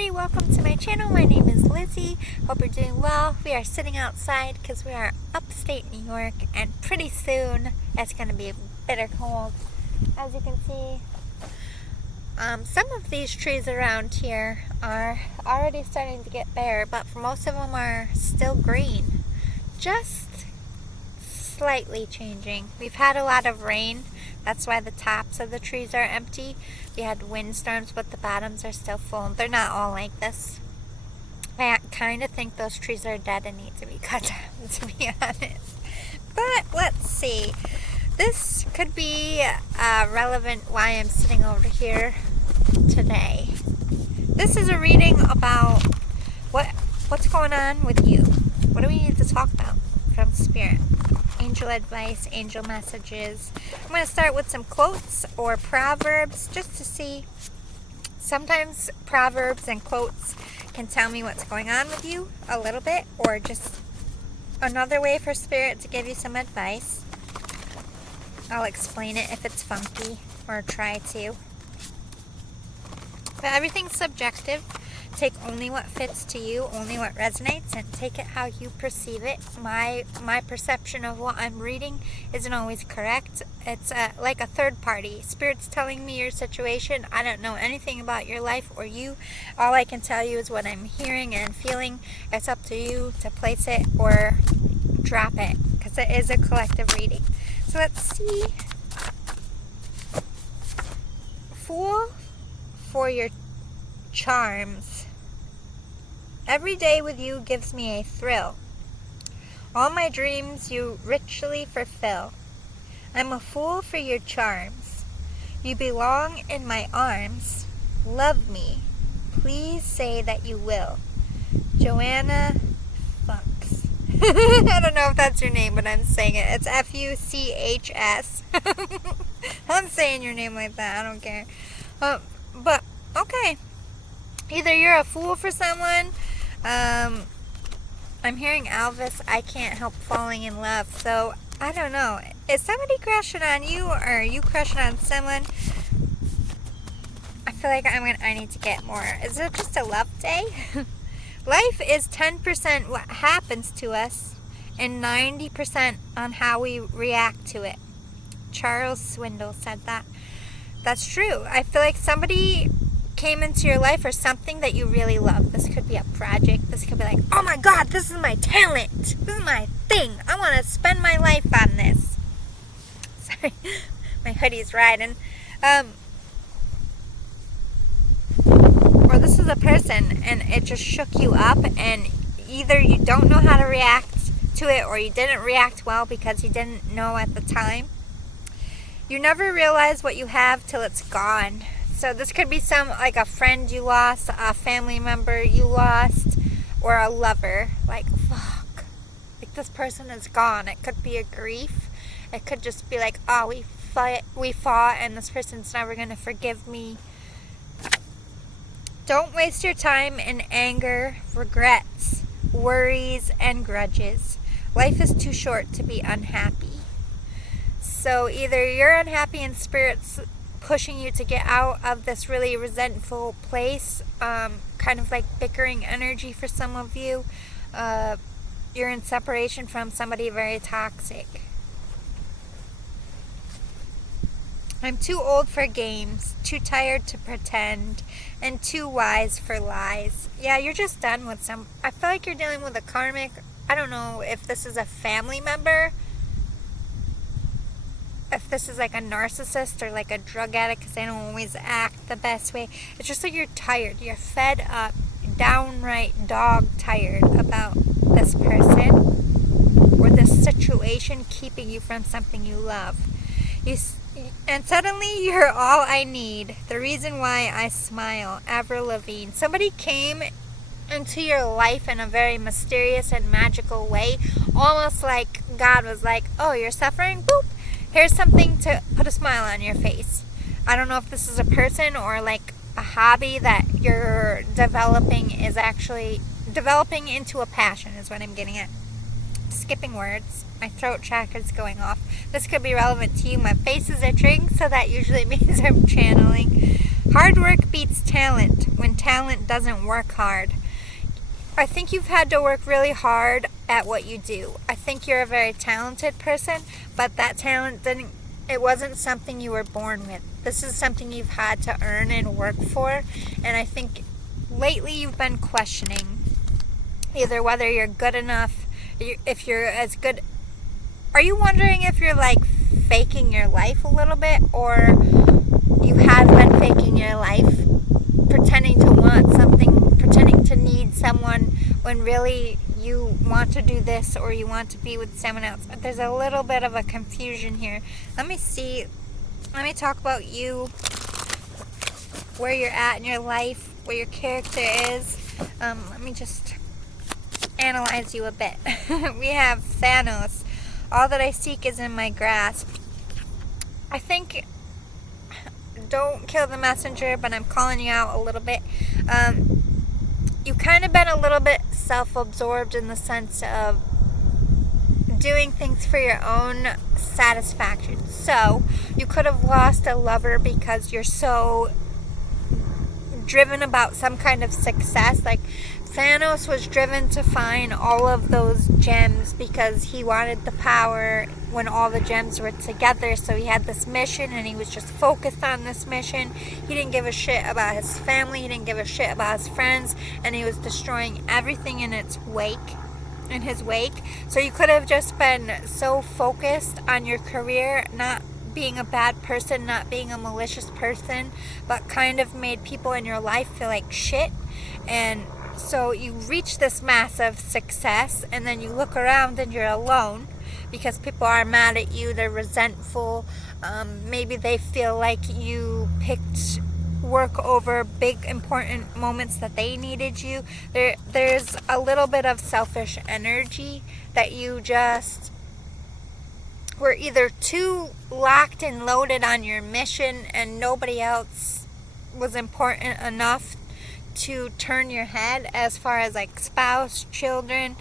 everybody, welcome to my channel. My name is Lizzie. Hope you're doing well. We are sitting outside because we are upstate New York and pretty soon it's going to be bitter cold. As you can see, some of these trees around here are already starting to get bare, but most of them are still green. Just slightly changing. We've had a lot of rain. That's why the tops of the trees are empty. We had windstorms, but the bottoms are still full. They're not all like this. I kind of think those trees are dead and need to be cut down, to be honest. But let's see. This could be relevant why I'm sitting over here today. This is a reading about what's going on with you. What do we need to talk about from Spirit? Angel advice, angel messages. I'm going to start with some quotes or proverbs just to see. Sometimes proverbs and quotes can tell me what's going on with you a little bit, or just another way for Spirit to give you some advice. I'll explain it if it's funky, or try to. But everything's subjective. Take only what fits to you, only what resonates, and take it how you perceive it. My perception of what I'm reading isn't always correct. It's like a third party. Spirit's telling me your situation. I don't know anything about your life or you. All I can tell you is what I'm hearing and feeling. It's up to you to place it or drop it, because it is a collective reading. So let's see. Fool for your charms. Every day with you gives me a thrill. All my dreams you richly fulfill. I'm a fool for your charms. You belong in my arms. Love me. Please say that you will. Joanna Fuchs. I don't know if that's your name, but I'm saying it. It's Fuchs. I'm saying your name like that. I don't care. But, okay. Either you're a fool for someone. I'm hearing Elvis, I can't help falling in love. So, I don't know. Is somebody crushing on you, or are you crushing on someone? I feel like I need to get more. Is it just a love day? Life is 10% what happens to us and 90% on how we react to it. Charles Swindoll said that. That's true. I feel like somebody came into your life or something that you really love. This could be a project. This could be like, oh my God, this is my talent. This is my thing. I want to spend my life on this. Sorry, my hoodie's riding. Or this is a person and it just shook you up, and either you don't know how to react to it or you didn't react well because you didn't know at the time. You never realize what you have till it's gone. So this could be like a friend you lost, a family member you lost, or a lover. Like, fuck. Like, this person is gone. It could be a grief. It could just be like, oh, we fought and this person's never going to forgive me. Don't waste your time in anger, regrets, worries, and grudges. Life is too short to be unhappy. So either you're unhappy and Spirit's pushing you to get out of this really resentful place, kind of like bickering energy for some of you. You're in separation from somebody very toxic. I'm too old for games, too tired to pretend, and too wise for lies. Yeah, you're just done with I feel like you're dealing with a karmic. I don't know if this is a family member, if this is like a narcissist or like a drug addict, because they don't always act the best way. It's just like you're tired. You're fed up, downright dog tired about this person or this situation keeping you from something you love. And suddenly you're all I need. The reason why I smile. Avril Lavigne. Somebody came into your life in a very mysterious and magical way. Almost like God was like, oh, you're suffering? Boop. Here's something to put a smile on your face. I don't know if this is a person or like a hobby that you're developing is actually developing into a passion is what I'm getting at. skipping words. My throat chakra's going off. This could be relevant to you. My face is itching, so that usually means I'm channeling. Hard work beats talent when talent doesn't work hard. I think you've had to work really hard at what you do. I think you're a very talented person, but that talent it wasn't something you were born with. This is something you've had to earn and work for, and I think lately you've been questioning either whether you're good enough, if you're as good. Are you wondering if you're like faking your life a little bit, or you have been faking your life, pretending to want something, pretending to need someone when really you want to do this or you want to be with someone else? There's a little bit of a confusion here. Let me talk about you, where you're at in your life, where your character is. Let me just analyze you a bit. We have Thanos. All that I seek is in my grasp. I think, don't kill the messenger, but I'm calling you out a little bit. You've kind of been a little bit self-absorbed in the sense of doing things for your own satisfaction. So you could have lost a lover because you're so driven about some kind of success. Like Thanos was driven to find all of those gems because he wanted the power when all the gems were together. So he had this mission and he was just focused on this mission. He didn't give a shit about his family. He didn't give a shit about his friends, and he was destroying everything in his wake. So you could have just been so focused on your career, not being a bad person, not being a malicious person, but kind of made people in your life feel like shit. And so you reach this massive success, and then you look around and you're alone because people are mad at you, they're resentful. Maybe they feel like you picked work over big important moments that they needed you. There's a little bit of selfish energy that you just were either too locked and loaded on your mission and nobody else was important enough to turn your head as far as like spouse, children.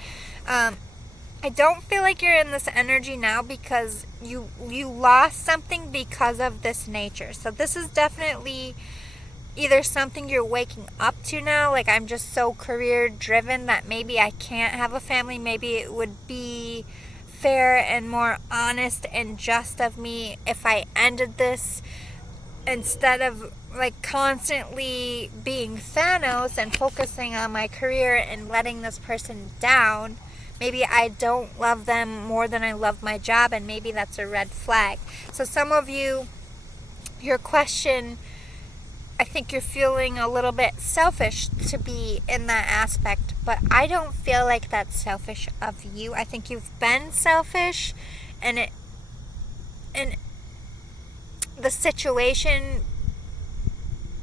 I don't feel like you're in this energy now because you lost something because of this nature. So this is definitely either something you're waking up to now, like I'm just so career driven that maybe I can't have a family. Maybe it would be fair and more honest and just of me if I ended this instead of like constantly being Thanos and focusing on my career and letting this person down. Maybe I don't love them more than I love my job, and maybe that's a red flag. So some of you, your question, I think you're feeling a little bit selfish to be in that aspect, but I don't feel like that's selfish of you. I think you've been selfish, and the situation,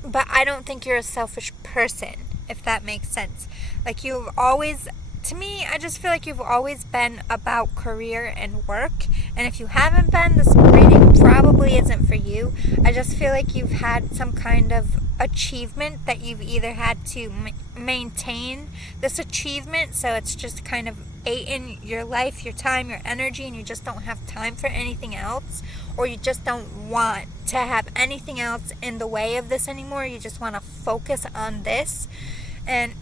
but I don't think you're a selfish person, if that makes sense. Like you've always, to me, I just feel like you've always been about career and work, and if you haven't been, this reading probably isn't for you. I just feel like you've had some kind of achievement that you've either had to maintain this achievement, so it's just kind of eaten your life, your time, your energy, and you just don't have time for anything else, or you just don't want to have anything else in the way of this anymore. You just want to focus on this, and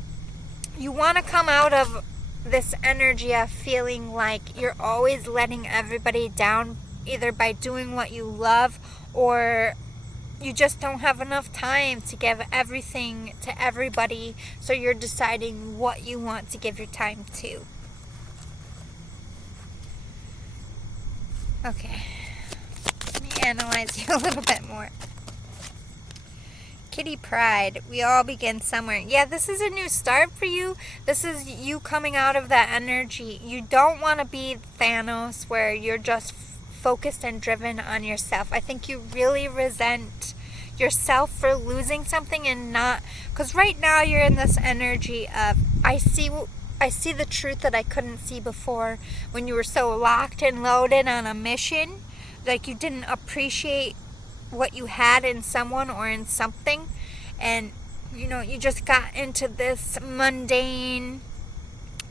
you want to come out of this energy of feeling like you're always letting everybody down, either by doing what you love, or you just don't have enough time to give everything to everybody, so you're deciding what you want to give your time to. Okay, let me analyze you a little bit more. Kitty Pride, we all begin somewhere. Yeah, this is a new start for you. This is you coming out of that energy. You don't want to be Thanos where you're just focused and driven on yourself. I think you really resent yourself for losing something and not, because right now you're in this energy of I see the truth that I couldn't see before when you were so locked and loaded on a mission, like you didn't appreciate what you had in someone or in something, and you just got into this mundane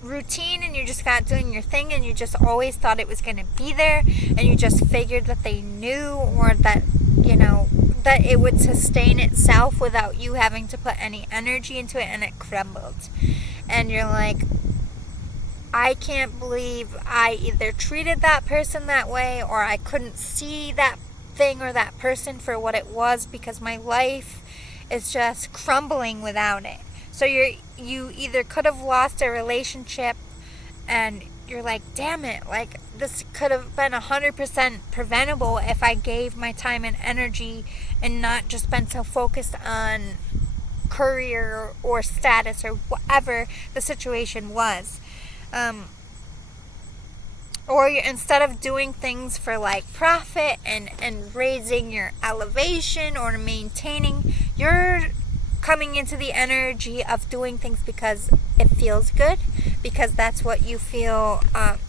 routine and you just got doing your thing and you just always thought it was going to be there and you just figured that they knew, or that, that it would sustain itself without you having to put any energy into it, and it crumbled. And you're like, I can't believe I either treated that person that way, or I couldn't see that thing or that person for what it was, because my life is just crumbling without it. So you either could have lost a relationship and you're like, damn it, like this could have been 100% preventable if I gave my time and energy and not just been so focused on career or status or whatever the situation was. Or instead of doing things for like profit and raising your elevation or maintaining, you're coming into the energy of doing things because it feels good, because that's what you feel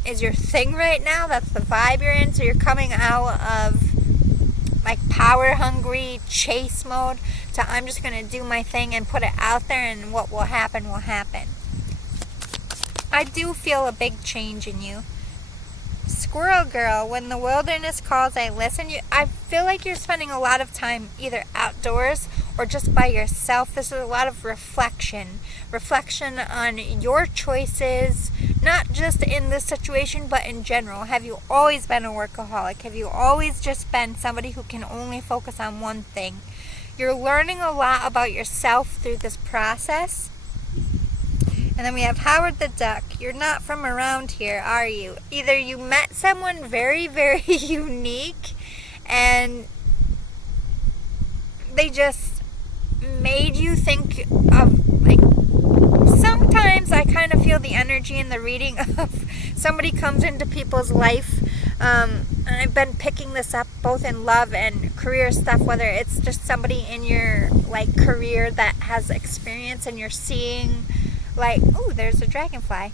is your thing right now. That's the vibe you're in. So you're coming out of like power hungry chase mode to I'm just going to do my thing and put it out there, and what will happen will happen. I do feel a big change in you. Squirrel girl, when the wilderness calls, I listen. I feel like you're spending a lot of time either outdoors or just by yourself. This is a lot of reflection on your choices, not just in this situation, but in general. Have you always been a workaholic? Have you always just been somebody who can only focus on one thing? You're learning a lot about yourself through this process. And then we have Howard the Duck. You're not from around here, are you? Either you met someone very, very unique and they just made you think of, like, sometimes I kind of feel the energy in the reading of somebody comes into people's life. And I've been picking this up both in love and career stuff, whether it's just somebody in your like career that has experience and you're seeing like, oh, there's a dragonfly.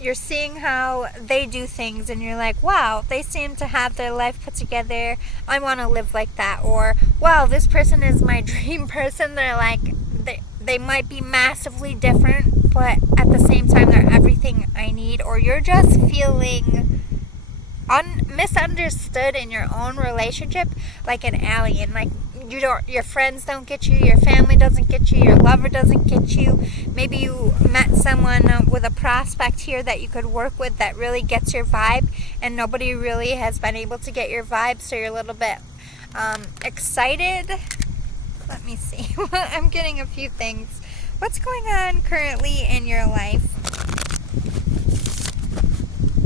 You're seeing how they do things and you're like, wow, they seem to have their life put together. I want to live like that. Or, wow, this person is my dream person. They're like, they might be massively different, but at the same time, they're everything I need. Or you're just feeling misunderstood in your own relationship, like an alien. Like, your friends don't get you, your family doesn't get you, your lover doesn't get you. Maybe you met someone with a prospect here that you could work with that really gets your vibe, and nobody really has been able to get your vibe, so you're a little bit excited. Let me see. I'm getting a few things. What's going on currently in your life?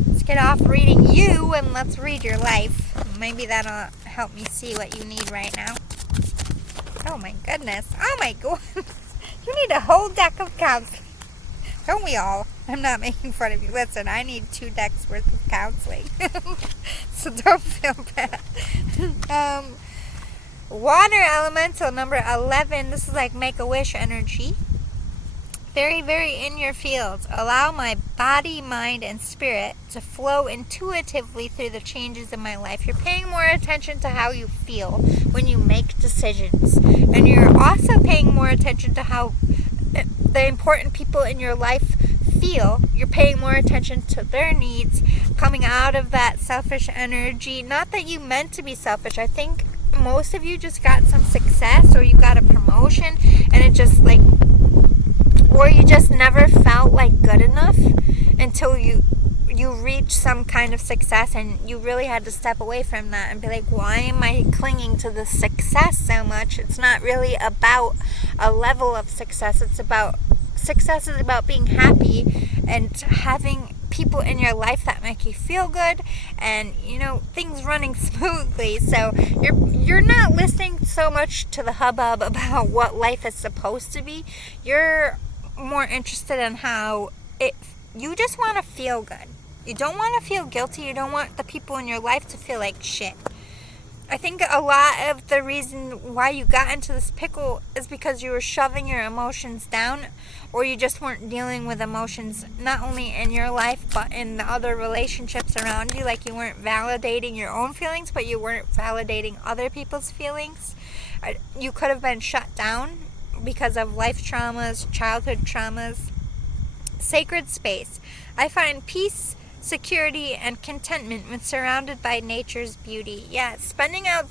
Let's get off reading you and let's read your life. Maybe that'll help me see what you need right now. Oh my goodness. Oh my god. You need a whole deck of counseling. Don't we all? I'm not making fun of you. Listen, I need 2 decks worth of counseling. So don't feel bad. Water elemental number 11. This is like Make-A-Wish energy. Very, very in your field. Allow my body, mind, and spirit to flow intuitively through the changes in my life. You're paying more attention to how you feel when you make decisions. And you're also paying more attention to how the important people in your life feel. You're paying more attention to their needs, coming out of that selfish energy. Not that you meant to be selfish. I think most of you just got some success, or you got a promotion, and it just like, or you just never felt like good enough until you reach some kind of success, and you really had to step away from that and be like, why am I clinging to the success so much? It's not really about a level of success. It's about, success is about being happy and having people in your life that make you feel good, and things running smoothly. So you're not listening so much to the hubbub about what life is supposed to be. You're more interested in how you just want to feel good. You don't want to feel guilty. You don't want the people in your life to feel like shit. I think a lot of the reason why you got into this pickle is because you were shoving your emotions down, or you just weren't dealing with emotions, not only in your life, but in the other relationships around you. Like, you weren't validating your own feelings, but you weren't validating other people's feelings. You could have been shut down because of life traumas, childhood traumas. Sacred space. I find peace, security, and contentment when surrounded by nature's beauty. Yeah, spending out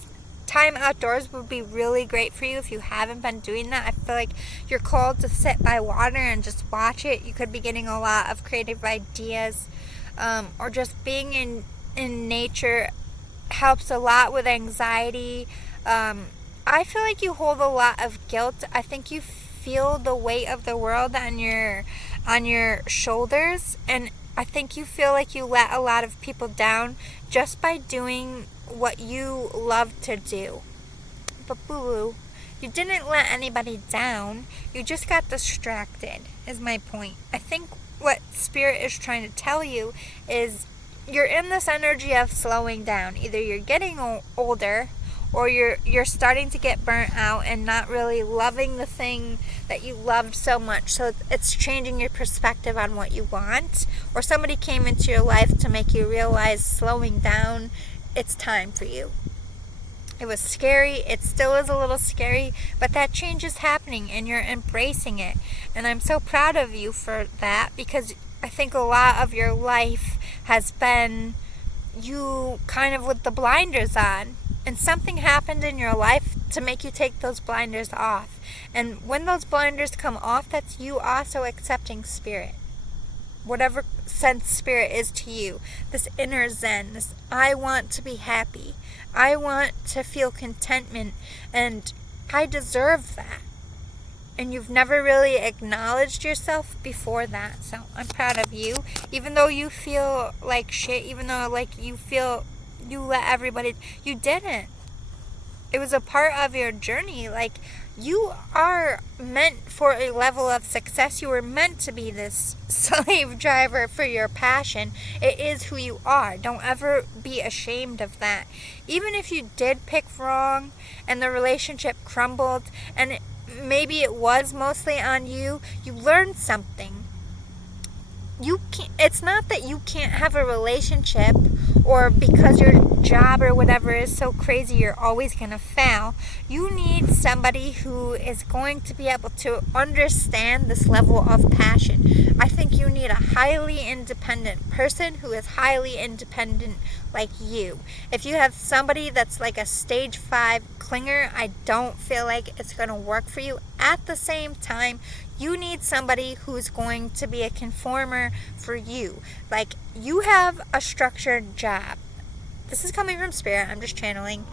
time outdoors would be really great for you if you haven't been doing that. I feel like you're called to sit by water and just watch it. You could be getting a lot of creative ideas, or just being in nature helps a lot with anxiety. I feel like you hold a lot of guilt. I think you feel the weight of the world on your shoulders, and I think you feel like you let a lot of people down just by doing what you love to do. But boo-boo, you didn't let anybody down. You just got distracted, is my point. I think what Spirit is trying to tell you is you're in this energy of slowing down. Either you're getting older, or you're starting to get burnt out and not really loving the thing that you loved so much. So it's changing your perspective on what you want. Or somebody came into your life to make you realize slowing down, it's time for you. It was scary. It still is a little scary, but that change is happening and you're embracing it. And I'm so proud of you for that, because I think a lot of your life has been you kind of with the blinders on. And something happened in your life to make you take those blinders off. And when those blinders come off, that's you also accepting Spirit. Whatever sense Spirit is to you. This inner zen. This I want to be happy. I want to feel contentment. And I deserve that. And you've never really acknowledged yourself before that. So I'm proud of you. Even though you feel like shit. Even though like you feel you let everybody, you didn't. It was a part of your journey. Like, you are meant for a level of success. You were meant to be this slave driver for your passion. It is who you are. Don't ever be ashamed of that. Even if you did pick wrong and the relationship crumbled, and maybe it was mostly on you, you learned something. It's not that you can't have a relationship, or because your job or whatever is so crazy you're always going to fail. You need somebody who is going to be able to understand this level of passion. I think you need a highly independent person who is highly independent like you. If you have somebody that's like a stage 5 clinger, I don't feel like it's going to work for you. At the same time, you need somebody who's going to be a conformer for you. Like, you have a structured job. This is coming from Spirit. I'm just channeling.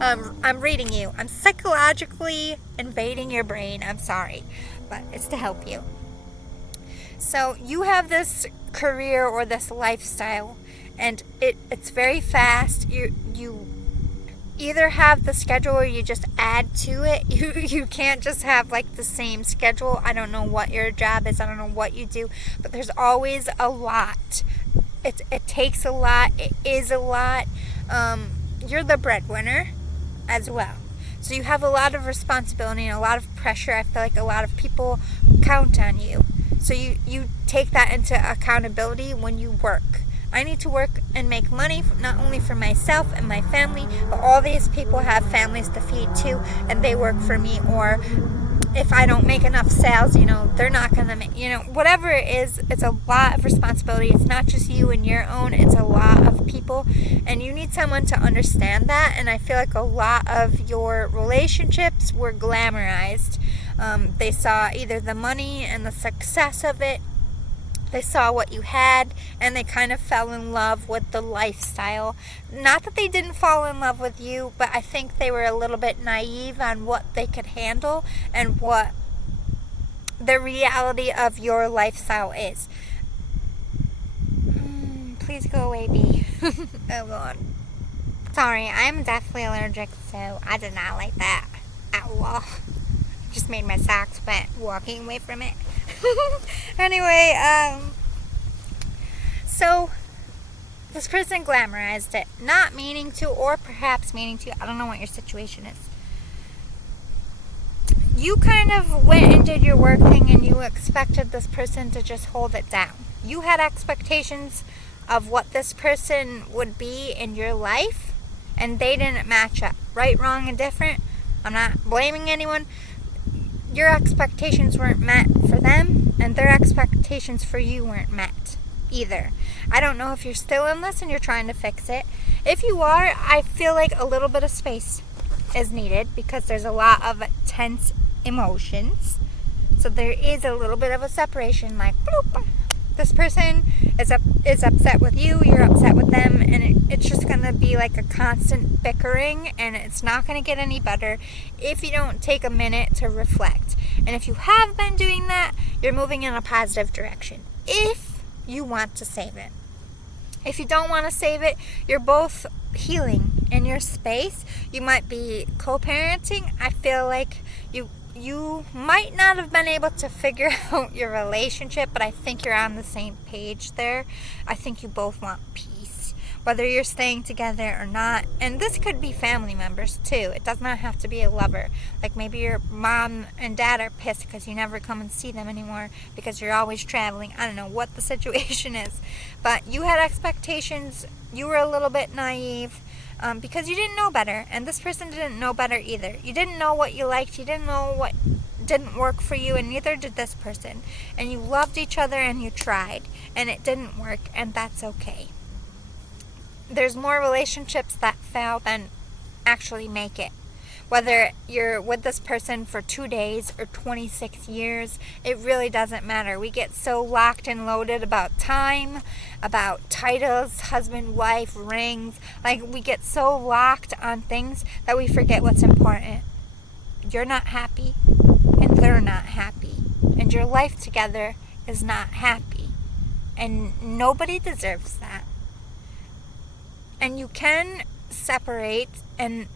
I'm reading you. I'm psychologically invading your brain. I'm sorry, but it's to help you. So you have this career or this lifestyle, and it's very fast. You either have the schedule or you just add to it. You can't just have like the same schedule. I don't know what your job is. I don't know what you do, but there's always a lot. It takes a lot. It is a lot. You're the breadwinner as well. So you have a lot of responsibility and a lot of pressure. I feel like a lot of people count on you. So you take that into accountability when you work. I need to work and make money, not only for myself and my family, but all these people have families to feed too, and they work for me. Or if I don't make enough sales, they're not going to make, whatever it is, it's a lot of responsibility. It's not just you and your own, it's a lot of people, and you need someone to understand that. And I feel like a lot of your relationships were glamorized. They saw either the money and the success of it, they saw what you had, and they kind of fell in love with the lifestyle. Not that they didn't fall in love with you, but I think they were a little bit naive on what they could handle and what the reality of your lifestyle is. Please go away, bee. Oh, God. Sorry, I'm deathly allergic, so I did not like that at all. Just made my socks wet walking away from it. Anyway, so this person glamorized it, not meaning to, or perhaps meaning to. I don't know what your situation is. You kind of went and did your work thing, and you expected this person to just hold it down. You had expectations of what this person would be in your life, and they didn't match up. Right, wrong, and different. I'm not blaming anyone. your expectations weren't met for them, and their expectations for you weren't met either. I don't know if you're still in this and you're trying to fix it. If you are, I feel like a little bit of space is needed because there's a lot of tense emotions. So there is a little bit of a separation, like bloop. This person is upset with you, you're upset with them, and it's just going to be like a constant bickering, and it's not going to get any better if you don't take a minute to reflect. And if you have been doing that, you're moving in a positive direction. If you want to save it. If you don't want to save it, you're both healing in your space. You might be co-parenting. I feel like you might not have been able to figure out your relationship, but I think you're on the same page there. I think you both want peace, whether you're staying together or not. And this could be family members too. It does not have to be a lover. Like maybe your mom and dad are pissed because you never come and see them anymore because you're always traveling. I don't know what the situation is, but you had expectations. You were a little bit naive. Because you didn't know better, and this person didn't know better either. You didn't know what you liked, you didn't know what didn't work for you, and neither did this person. And you loved each other and you tried, and it didn't work, and that's okay. There's more relationships that fail than actually make it. Whether you're with this person for 2 days or 26 years, it really doesn't matter. We get so locked and loaded about time, about titles, husband, wife, rings. Like we get so locked on things that we forget what's important. You're not happy, and they're not happy. And your life together is not happy. And nobody deserves that. And you can separate and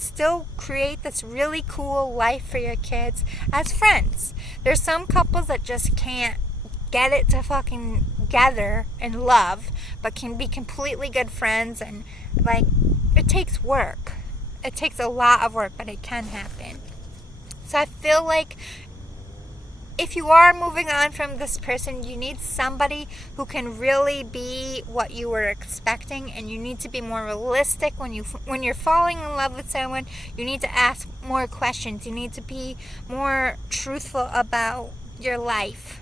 still create this really cool life for your kids as friends. There's some couples that just can't get it to fucking gather and love, but can be completely good friends, and like it takes work. It takes a lot of work, but it can happen. So I feel like if you are moving on from this person, you need somebody who can really be what you were expecting, and you need to be more realistic when you're falling in love with someone. You need to ask more questions. You need to be more truthful about your life.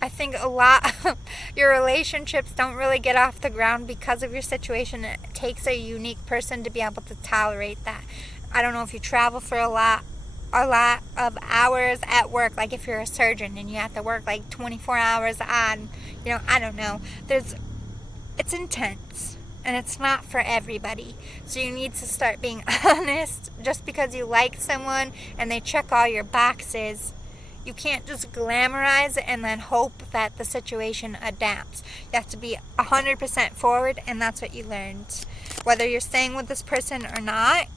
I think a lot of your relationships don't really get off the ground because of your situation. It takes a unique person to be able to tolerate that. I don't know if you travel for a lot of hours at work, like if you're a surgeon and you have to work like 24 hours on, I don't know. It's intense, and it's not for everybody. So you need to start being honest. Just because you like someone and they check all your boxes, you can't just glamorize it and then hope that the situation adapts. You have to be 100% forward, and that's what you learned. Whether you're staying with this person or not,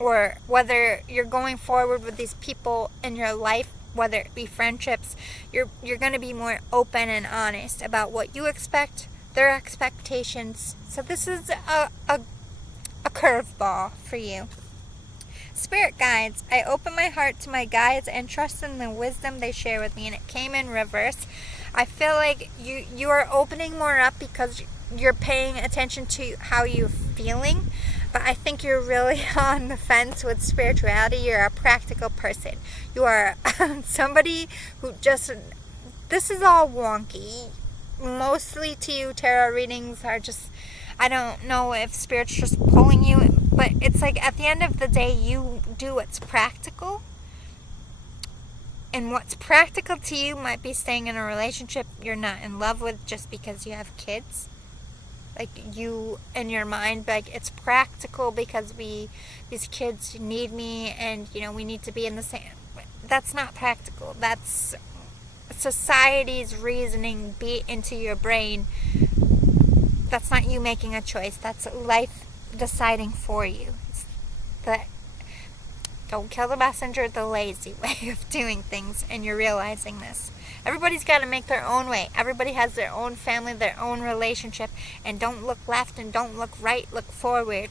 or whether you're going forward with these people in your life, whether it be friendships, you're going to be more open and honest about what you expect, their expectations. So this is a curveball for you. Spirit guides, I open my heart to my guides and trust in the wisdom they share with me, and it came in reverse. I feel like you are opening more up because you're paying attention to how you're feeling. But I think you're really on the fence with spirituality. You're a practical person. You are somebody who this is all wonky. Mostly to you, tarot readings are just, I don't know if Spirit's just pulling you, but it's like at the end of the day, you do what's practical. And what's practical to you might be staying in a relationship you're not in love with just because you have kids. Like you in your mind, like it's practical because these kids need me, and we need to be in the same. That's not practical. That's society's reasoning beat into your brain. That's not you making a choice. That's life deciding for you. Don't kill the messenger, the lazy way of doing things, and you're realizing this. Everybody's got to make their own way. Everybody has their own family, their own relationship, and don't look left and don't look right, look forward.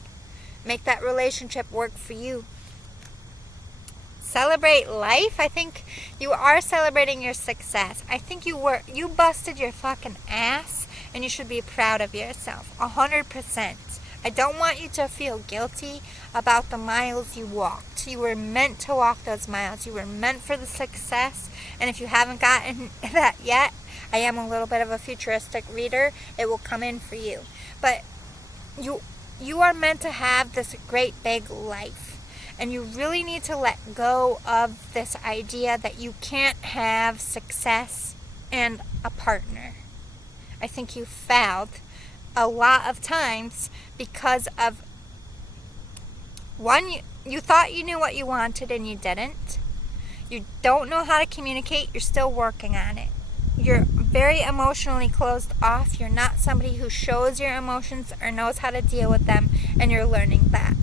Make that relationship work for you. Celebrate life. I think you are celebrating your success. I think you busted your fucking ass, and you should be proud of yourself. 100%. I don't want you to feel guilty about the miles you walked. You were meant to walk those miles. You were meant for the success. And if you haven't gotten that yet, I am a little bit of a futuristic reader. It will come in for you. But you are meant to have this great big life. And you really need to let go of this idea that you can't have success and a partner. I think you failed a lot of times because of, one, you thought you knew what you wanted and you didn't. You don't know how to communicate. You're still working on it. You're very emotionally closed off. You're not somebody who shows your emotions or knows how to deal with them, and you're learning that.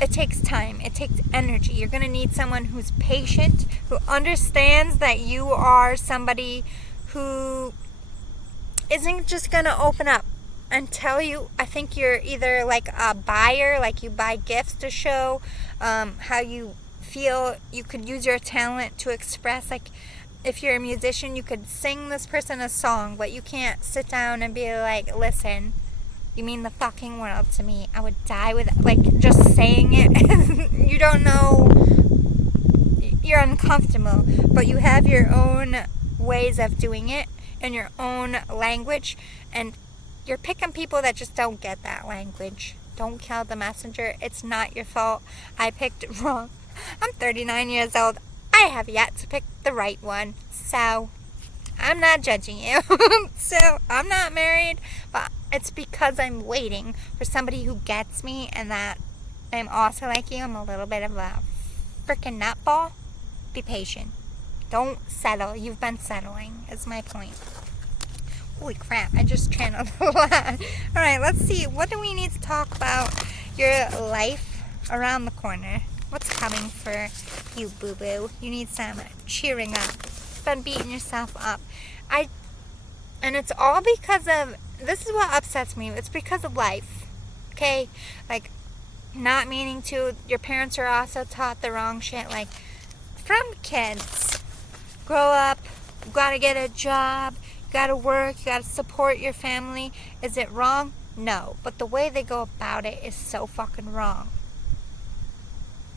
It takes time. It takes energy. You're going to need someone who's patient, who understands that you are somebody who isn't just going to open up and tell you. I think you're either like a buyer, like you buy gifts to show how you feel. You could use your talent to express. Like if you're a musician, you could sing this person a song, but you can't sit down and be like, listen, you mean the fucking world to me. I would die with, like, just saying it. You don't know. You're uncomfortable, but you have your own ways of doing it in your own language, and you're picking people that just don't get that language. Don't kill the messenger. It's not your fault. I picked it wrong. I'm 39 years old. I have yet to pick the right one, so I'm not judging you. So I'm not married, but it's because I'm waiting for somebody who gets me, and that I'm also like you. I'm a little bit of a freaking nutball. Be patient. Don't settle. You've been settling, is my point. Holy crap, I just channeled a lot. Alright, let's see. What do we need to talk about? Your life around the corner. What's coming for you, boo-boo? You need some cheering up. You've been beating yourself up. And it's all because of, this is what upsets me. It's because of life. Okay? Like, not meaning to. Your parents are also taught the wrong shit. Like, from kids. Grow up. You gotta get a job. You gotta work. You gotta support your family. Is it wrong? No. But the way they go about it is so fucking wrong.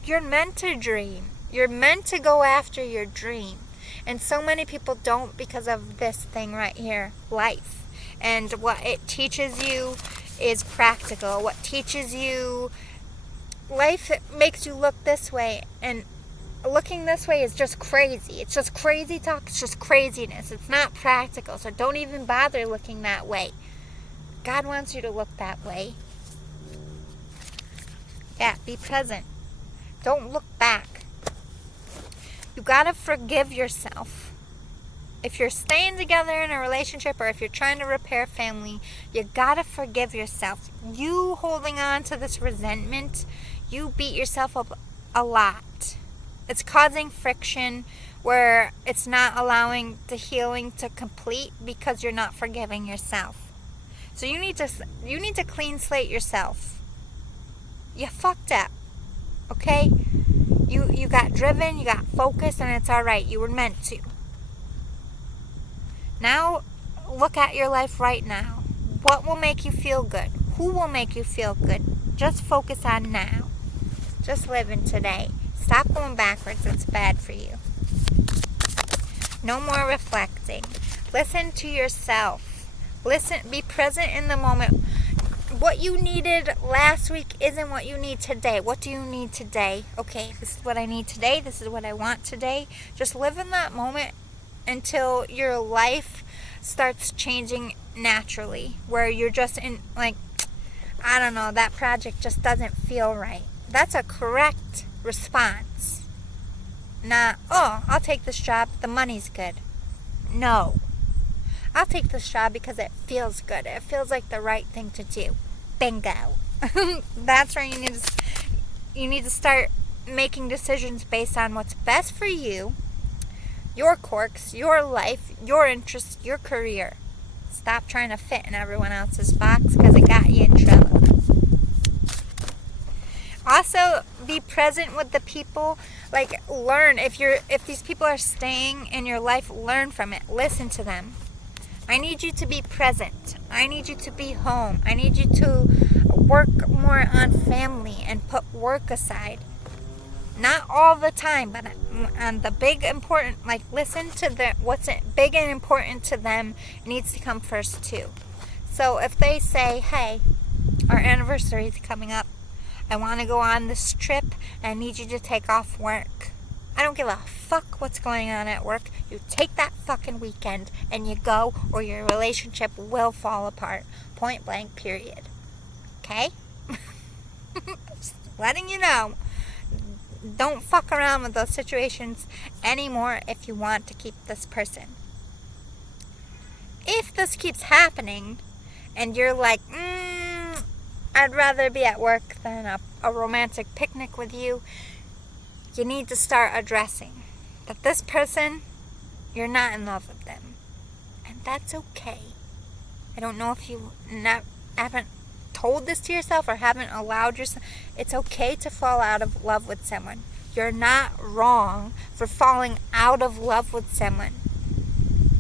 You're meant to dream. You're meant to go after your dream. And so many people don't because of this thing right here, life. And what it teaches you is practical. What teaches you, life makes you look this way. And looking this way is just crazy. It's just crazy talk. It's just craziness. It's not practical. So don't even bother looking that way. God wants you to look that way. Yeah, be present. Don't look back. You gotta forgive yourself. If you're staying together in a relationship or if you're trying to repair family, you gotta forgive yourself. You holding on to this resentment, you beat yourself up a lot. It's causing friction where it's not allowing the healing to complete because you're not forgiving yourself. So you need to clean slate yourself. You fucked up. Okay? You got driven, you got focused, and it's alright. You were meant to. Now, look at your life right now. What will make you feel good? Who will make you feel good? Just focus on now. Just live in today. Stop going backwards. It's bad for you. No more reflecting. Listen to yourself. Listen. Be present in the moment. What you needed last week isn't what you need today. What do you need today? Okay, this is what I need today. This is what I want today. Just live in that moment until your life starts changing naturally. Where you're just in, like, I don't know, that project just doesn't feel right. That's a correct response. Not, oh, I'll take this job. The money's good. No. I'll take this job because it feels good. It feels like the right thing to do. Bingo. That's where you need to start making decisions based on what's best for you, your quirks, your life, your interests, your career. Stop trying to fit in everyone else's box because it got you in trouble. Also, be present with the people. Like, learn. If these people are staying in your life, learn from it. Listen to them. I need you to be present. I need you to be home. I need you to work more on family and put work aside. Not all the time, but on the big important, like listen to what's big and important to them needs to come first too. So if they say, hey, our anniversary is coming up, I want to go on this trip and I need you to take off work. I don't give a fuck what's going on at work. You take that fucking weekend and you go, or your relationship will fall apart. Point blank, period. Okay? Just letting you know. Don't fuck around with those situations anymore if you want to keep this person. If this keeps happening and you're like, I'd rather be at work than a romantic picnic with you, you need to start addressing that this person, you're not in love with them. And that's okay. I don't know if you haven't told this to yourself or haven't allowed yourself. It's okay to fall out of love with someone. You're not wrong for falling out of love with someone.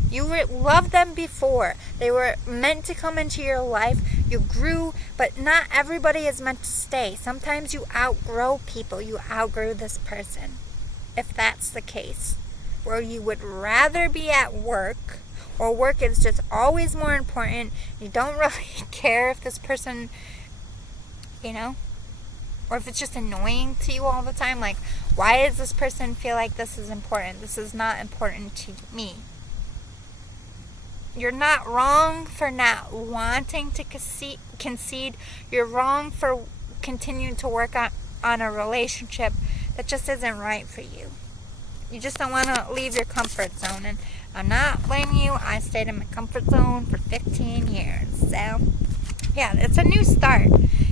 You loved them before. They were meant to come into your life. You grew, but not everybody is meant to stay. Sometimes you outgrow people. You outgrow this person. If that's the case, where you would rather be at work, or work is just always more important. You don't really care if this person, or if it's just annoying to you all the time. Like, why does this person feel like this is important? This is not important to me. You're not wrong for not wanting to concede. You're wrong for continuing to work on a relationship that just isn't right for you. You just don't want to leave your comfort zone. And I'm not blaming you. I stayed in my comfort zone for 15 years. So, yeah, it's a new start.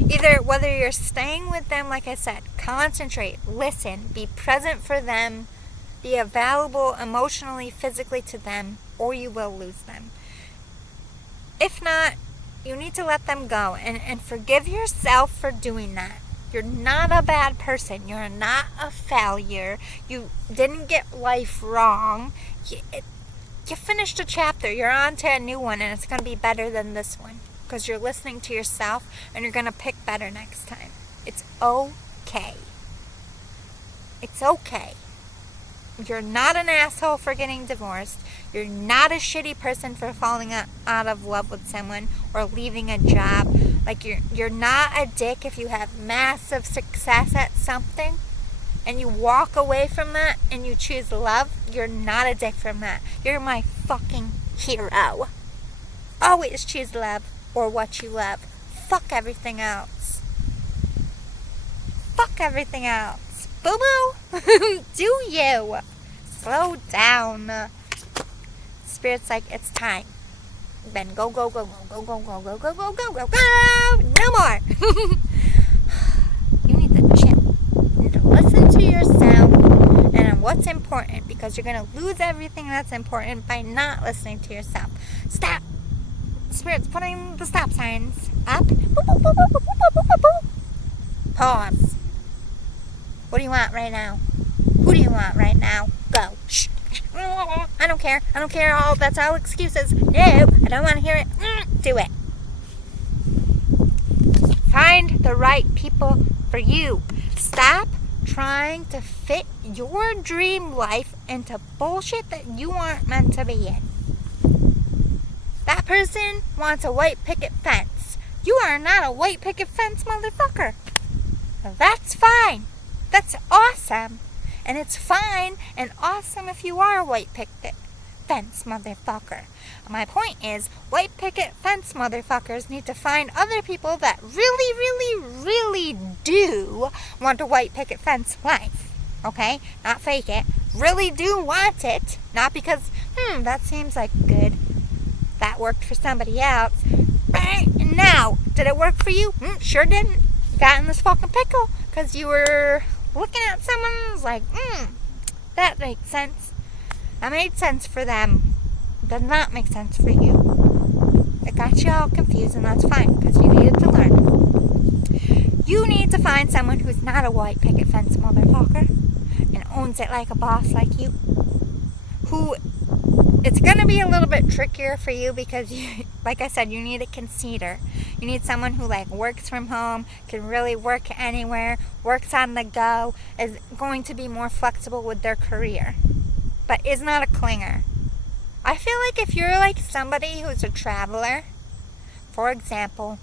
Either whether you're staying with them, like I said, concentrate, listen, be present for them, be available emotionally, physically to them, or you will lose them. If not, you need to let them go and forgive yourself for doing that. You're not a bad person. You're not a failure. You didn't get life wrong. You finished a chapter. You're on to a new one, and it's going to be better than this one because you're listening to yourself, and you're going to pick better next time. It's okay. It's okay. You're not an asshole for getting divorced. You're not a shitty person for falling out of love with someone or leaving a job. Like, you're not a dick if you have massive success at something and you walk away from that and you choose love. You're not a dick from that. You're my fucking hero. Always choose love or what you love. Fuck everything else. Fuck everything else. Boo-boo. Do you. Slow down. Spirit's like, it's time. Then go, go, go, go, go, go, go, go, go, go, go, go. No more. You need to chill. You need to listen to yourself and what's important, because you're going to lose everything that's important by not listening to yourself. Stop. Spirit's putting the stop signs up. Pause. What do you want right now? Who do you want right now? Go. Shh. I don't care. I don't care. That's all excuses. No, I don't want to hear it. Do it. Find the right people for you. Stop trying to fit your dream life into bullshit that you aren't meant to be in. That person wants a white picket fence. You are not a white picket fence, motherfucker. That's fine. That's awesome. And it's fine and awesome if you are a white picket fence motherfucker. My point is, white picket fence motherfuckers need to find other people that really, really, really do want a white picket fence life. Okay? Not fake it. Really do want it. Not because, that seems like good. That worked for somebody else. Now, did it work for you? Sure didn't. You got in this fucking pickle because you were looking at someone and was like, that makes sense. That made sense for them. Does not make sense for you. It got you all confused, and that's fine, because you needed to learn. You need to find someone who's not a white picket fence motherfucker and owns it like a boss like you. Who it's going to be a little bit trickier for you because, like I said, you need a conceder. You need someone who like works from home, can really work anywhere, works on the go, is going to be more flexible with their career, but is not a clinger. I feel like if you're like somebody who's a traveler, for example,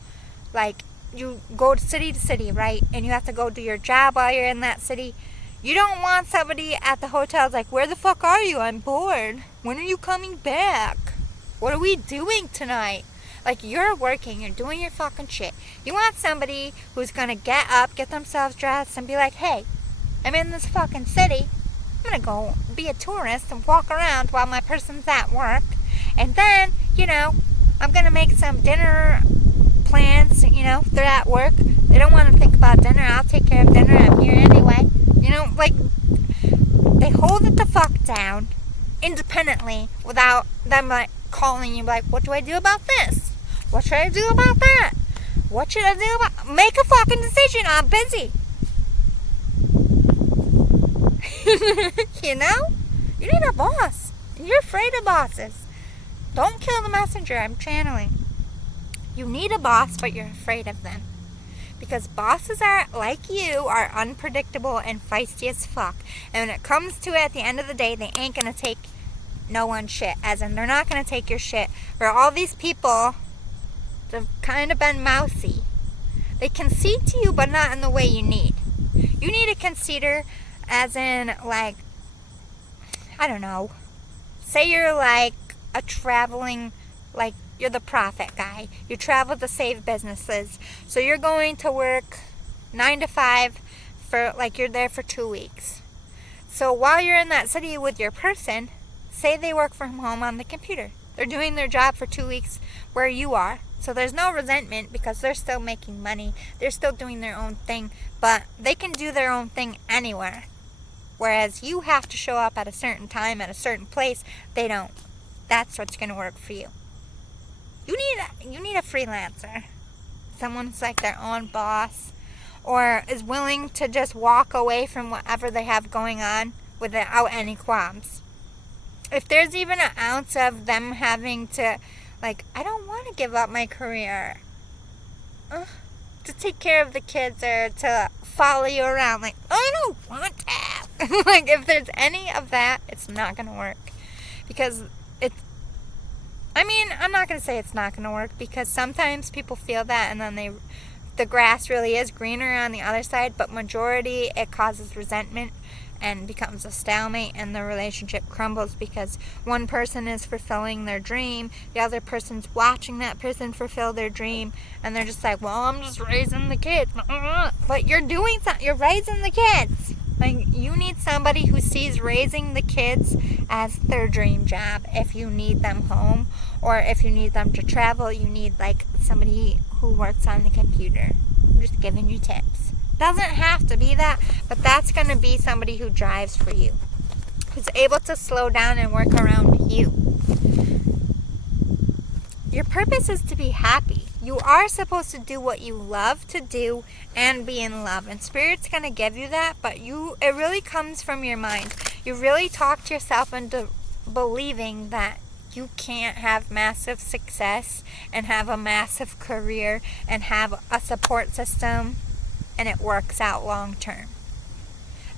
like you go to city, right? And you have to go do your job while you're in that city. You don't want somebody at the hotel like, where the fuck are you? I'm bored. When are you coming back? What are we doing tonight? Like, you're working, you're doing your fucking shit. You want somebody who's gonna get up, get themselves dressed, and be like, hey, I'm in this fucking city. I'm gonna go be a tourist and walk around while my person's at work. And then, I'm gonna make some dinner plans, they're at work. They don't want to think about dinner. I'll take care of dinner. I'm here anyway. Like, they hold it the fuck down independently without them, like, calling you, like, what do I do about this? What should I do about that? What should I do about... Make a fucking decision. I'm busy. You need a boss. You're afraid of bosses. Don't kill the messenger. I'm channeling. You need a boss, but you're afraid of them. Because bosses are, like you, are unpredictable and feisty as fuck. And when it comes to it, at the end of the day, they ain't going to take no one's shit. As in, they're not going to take your shit. Where all these people have kind of been mousy. They concede to you, but not in the way you need. You need a conceder, as in, like, I don't know. Say you're, like, a traveling, like, you're the profit guy. You travel to save businesses. So you're going to work 9 to 5 for, like, you're there for 2 weeks. So while you're in that city with your person, say they work from home on the computer. They're doing their job for 2 weeks where you are. So there's no resentment because they're still making money. They're still doing their own thing. But they can do their own thing anywhere. Whereas you have to show up at a certain time at a certain place. They don't. That's what's going to work for you. You need a freelancer. Someone who's like their own boss. Or is willing to just walk away from whatever they have going on without any qualms. If there's even an ounce of them having to, like, I don't want to give up my career to take care of the kids or to follow you around. Like, I don't want that. Like, if there's any of that, it's not going to work. Because I'm not going to say it's not going to work because sometimes people feel that and then the grass really is greener on the other side, but majority it causes resentment and becomes a stalemate and the relationship crumbles because one person is fulfilling their dream, the other person's watching that person fulfill their dream, and they're just like, well, I'm just raising the kids. But you're doing something, you're raising the kids. Like, you need somebody who sees raising the kids as their dream job. If you need them home or if you need them to travel, you need, like, somebody who works on the computer. I'm just giving you tips. Doesn't have to be that, but that's going to be somebody who drives for you, who's able to slow down and work around you. Your purpose is to be happy. You are supposed to do what you love to do and be in love. And Spirit's going to give you that, but it really comes from your mind. You really talk yourself into believing that you can't have massive success and have a massive career and have a support system and it works out long term.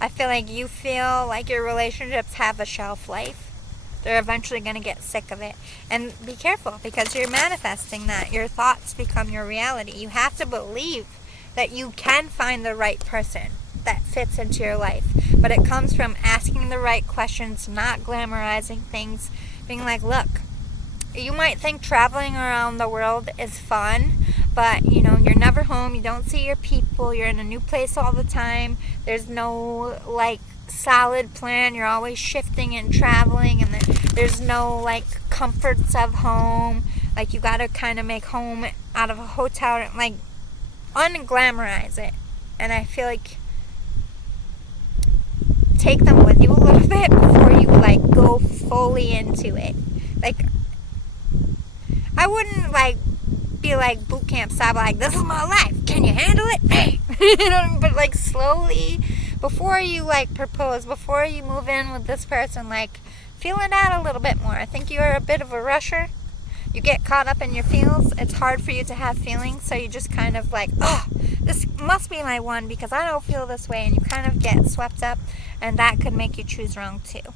I feel like you feel like your relationships have a shelf life. They're eventually going to get sick of it. And be careful because you're manifesting that. Your thoughts become your reality. You have to believe that you can find the right person that fits into your life. But it comes from asking the right questions, not glamorizing things, being like, look, you might think traveling around the world is fun, but, you're never home. You don't see your people. You're in a new place all the time. There's no, like, solid plan. You're always shifting and traveling, and there's no, like, comforts of home. Like, you got to kind of make home out of a hotel, like, unglamorize it. And I feel like take them with you a little bit before you, like, go fully into it. Like, I wouldn't, like, be like boot camp style, like, this is my life, can you handle it? But, like, slowly, before you, like, propose, before you move in with this person, like, feel it out a little bit more. I think you're a bit of a rusher. You get caught up in your feels. It's hard for you to have feelings, so you just kind of like, oh, this must be my one because I don't feel this way, and you kind of get swept up, and that could make you choose wrong too.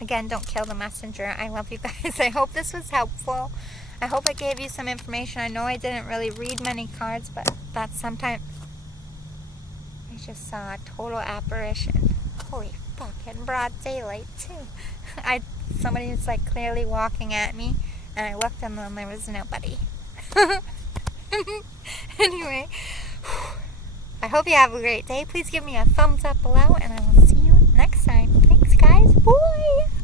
Again, don't kill the messenger. I love you guys. I hope this was helpful. I hope it gave you some information. I know I didn't really read many cards, but that's sometimes... I just saw a total apparition. Holy fuck, in broad daylight too. Somebody was like clearly walking at me, and I looked and then there was nobody. Anyway, I hope you have a great day. Please give me a thumbs up below, and I will see you next time. Thanks, guys. Bye!